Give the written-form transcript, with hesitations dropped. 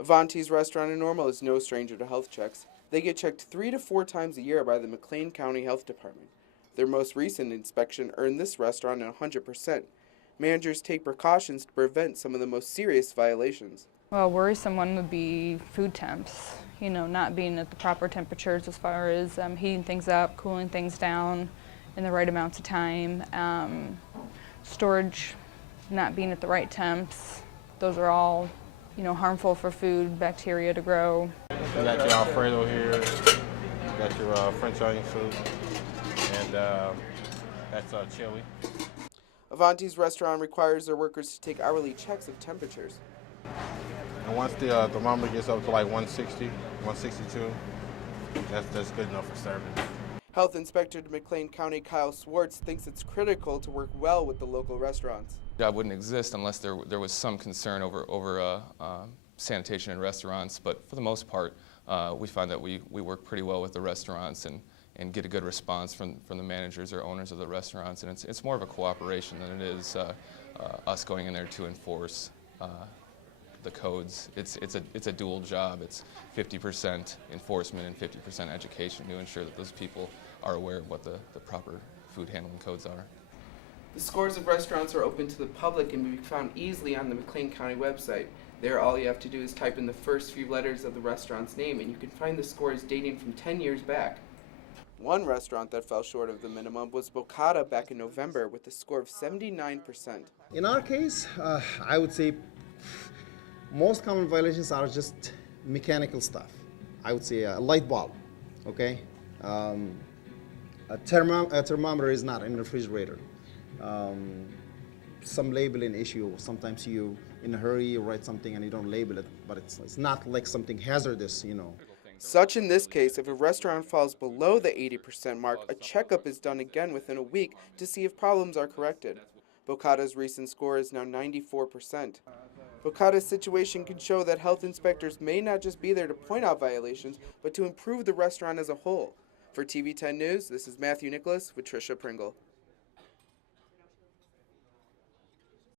Avanti's restaurant in Normal is no stranger to health checks. They get checked 3 to 4 times a year by the McLean County Health Department. Their most recent inspection earned this restaurant a 100%. Managers take precautions to prevent some of the most serious violations. Well, worrisome one would be food temps, not being at the proper temperatures as far as heating things up, cooling things down in the right amounts of time, storage not being at the right temps. Those are all, harmful for food, bacteria to grow. You got your Alfredo here, you got your French onion soup, and that's chili. Avanti's restaurant requires their workers to take hourly checks of temperatures. And once the thermometer gets up to like 160, 162, that's good enough for serving. Health Inspector to McLean County Kyle Swartz thinks it's critical to work well with the local restaurants. The job wouldn't exist unless there was some concern over sanitation in restaurants, but for the most part, we find that we work pretty well with the restaurants and get a good response from the managers or owners of the restaurants, and it's more of a cooperation than it is us going in there to enforce the codes. It's a dual job. It's 50% enforcement and 50% education to ensure that those people are aware of what the proper food handling codes are. The scores of restaurants are open to the public and can be found easily on the McLean County website. There, all you have to do is type in the first few letters of the restaurant's name, and you can find the scores dating from 10 years back. One restaurant that fell short of the minimum was Bocata back in November with a score of 79%. In our case, I would say most common violations are just mechanical stuff. I would say a light bulb, okay? A thermometer is not in the refrigerator. Some labeling issue. Sometimes you, in a hurry, you write something and you don't label it, but it's not like something hazardous, Such in this case, if a restaurant falls below the 80% mark, a checkup is done again within a week to see if problems are corrected. Bocata's recent score is now 94%. Bocata's situation can show that health inspectors may not just be there to point out violations, but to improve the restaurant as a whole. For TV 10 News, this is Matthew Nicholas with Tricia Pringle.